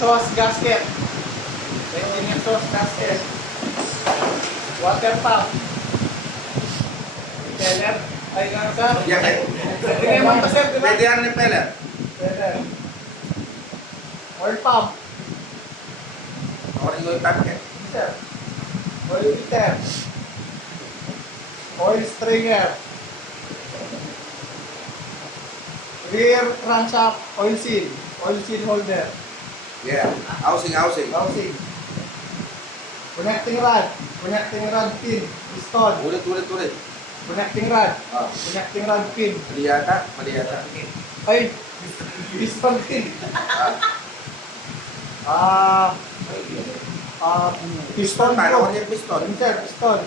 exhaust gasket. Engine exhaust gasket. Water pump. Impeller. Ay, nga sir. Yeah, kay. Hindi naman pa sir, di ba? Pwede yan ni Pela. Impeller. Oil pump. Ako rin yung packet. Sir. Oil filter. Oil stringer. Rear crankshaft oil seal. Oil seal holder. Yeah. Housing. Housing. Connecting rod. Connecting rod pin. Piston. Ulit. Connecting rod. Ah. Connecting rod pin. Mali yata. Ay, piston pin. Piston Paano ko group. niya piston? Sir, piston.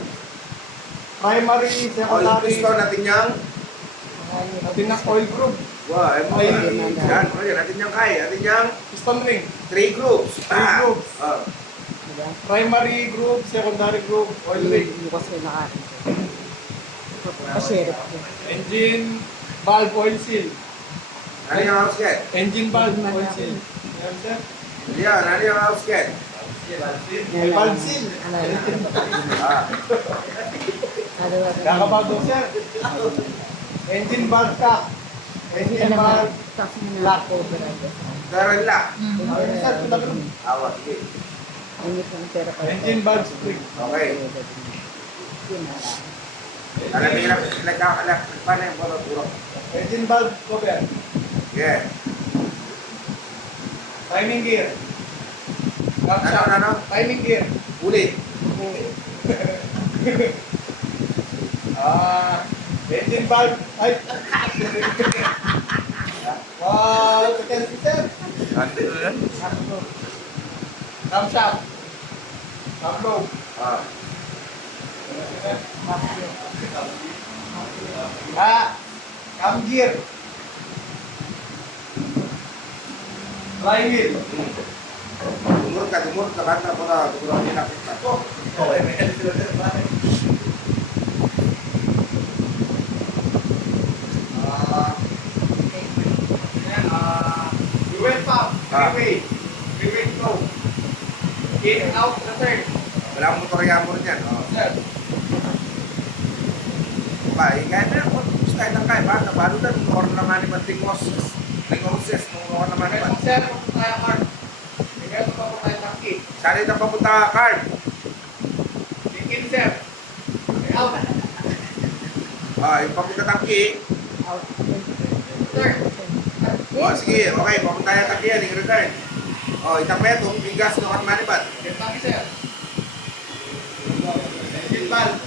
Primary, Oil secondary. piston natin yung... Natin ng oil group. Wow, ay mo. Ay, Yan, natin yung kaya. Natin yung Piston ring. 3 groups. Three groups. Ah. Primary group, secondary group, oil ring. Bukas ko nakain. Pasirap ko. Engine valve oil seal. Ano yung house get? Engine valve oil seal. Yan sir. Yan, ano yung house get? May valve seal. Ah. Kakabago sir. Engine valve cap. Engine valve lock. Daran lang. Ayun sir, ito lang. Awa, sige. Engine valve spring. Okay. Alam mo yung nagkakalak. Paano yung puro-puro? Engine valve cover. Yeah. Timing gear. Camshaft. Ano? Timing gear. Ulit. Engine valve. Ay. Wow, potential sir. Ano yan? Camshaft. Upload. Ah. Cam gear. Flywheel. Tumurot ka. Bata ko na. Tumurot niya nakita. Fuel pump. Freeway. Freeway flow. In and out return. Wala akong motorya mo rin yan. Oh. Sir. Pa, kaya na ako. Gusto tayo ng kaya. Bata, balo na. Nung naman ni Mantingoses. Tingoses. Nung naman ni Kaya sir, pupunta tayo card. Kaya pupunta tayo tangki. Saan ito papunta ka, Carl? In sir. Out. Ah, yung papunta tangki. Sir. Oh, sige. Okay, papunta yung tangki yan. Yung return. Oh, itapet. Itong bigas ng Armanibat. Tangki sir. Engine valve.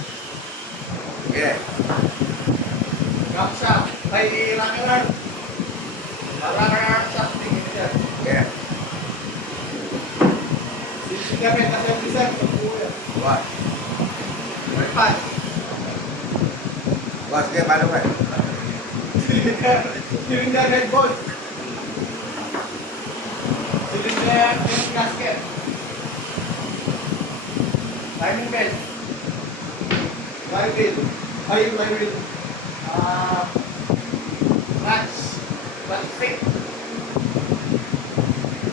Yeah. Camshaft. May running rod. Running shaft. Tingin sir. Yeah. Gamit na sir, sir. What? Oil pan. Oh, sige, paano ka? Cylinder head bolt. Cylinder and gasket. Timing belt. Flywheel. Flywheel. Clutch. Clutch stick.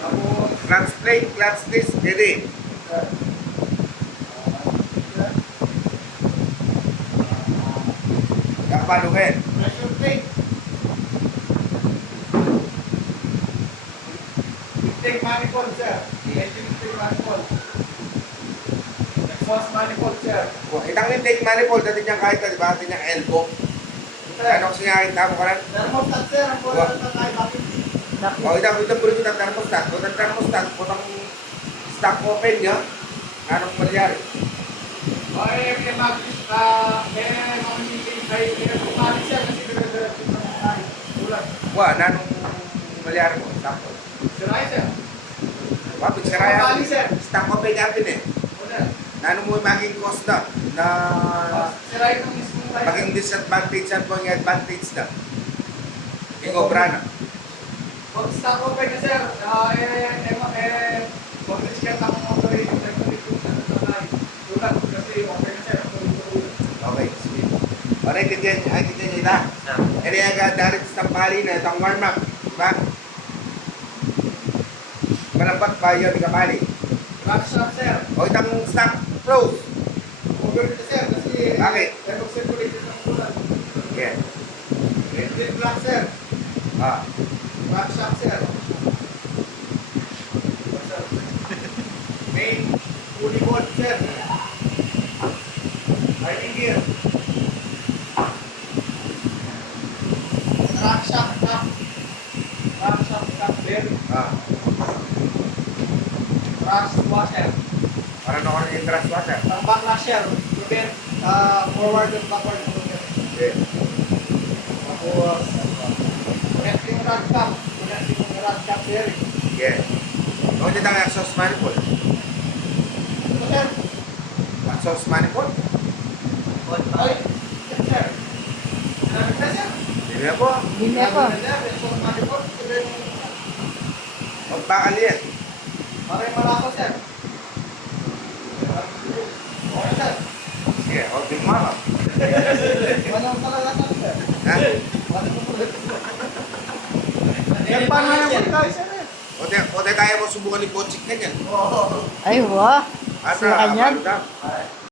Tapos, Clutch plate, clutch disc, ready. Kapaluhin. pressure plate. Intake manifold, sir. Engine intake manifold. Exhaust manifold, sir. Oh, itang intake manifold natin yung kahit di ba? Natin yung elbow. Ano kasi nga kita mo ka rin? Thermostat, sir. Ang wala na tayo bakit? Oh, itang puro yung thermostat. O, ang thermostat, putang stock open niya. Anong mangyari? Okay, may mag-use mamimigay kayo. Pinag-upali, sir. Kasi pinag-upali sa mga tayo. Ulan. Anong mangyari mo? Stock open. Siray, sir. Wapit saraya. Upali, sir. Stock open natin eh. Ulan. Ano mo maging cost na? Na Siray ng mismo tayo. maging disadvantage at mga advantage na. Ingobra na. Pag stock open na, sir, mag-discount ako ng operating ulan kasi open na, sir. Okay, sige. Alright, kintiyan niya ita. Ini agak dari setiap kali na itong warm up. Diba? Malabat bayo di kamali. Crankshaft, sir. O itang stock close. Over dito, sir. Kasi, Bakit? circulated ng ulan. Yeah. Engine block, sir. Ah. Crankshaft, sir. Main pulley bolt, sir. Riding gear. Crankshaft cap. Crankshaft cap bearing. Ah. Thrust washer. Para na ako yung trash water. Ang backlasher. Prevent forward and backward movement. Okay. Tapos, connecting rod cap. Connecting rod cap bearing. Yeah. O ito ang exhaust manifold. Ito, sir. Exhaust manifold? Ay, yes, sir. Sinabi na, sir. Hindi na po. Hindi ako. Sinabi na, sir. So, manifold. Ito yung Magbakal yan. Maray malako, sir. Okay, sir. Sige, o tingmama. Walang kalalasan, sir. Ha? Walang yan pa na naman tayo, sir. O tayo kaya mo subukan ni Bochik na yan. Oo. Ay, wow. Asa, Sira yan. abalo daw.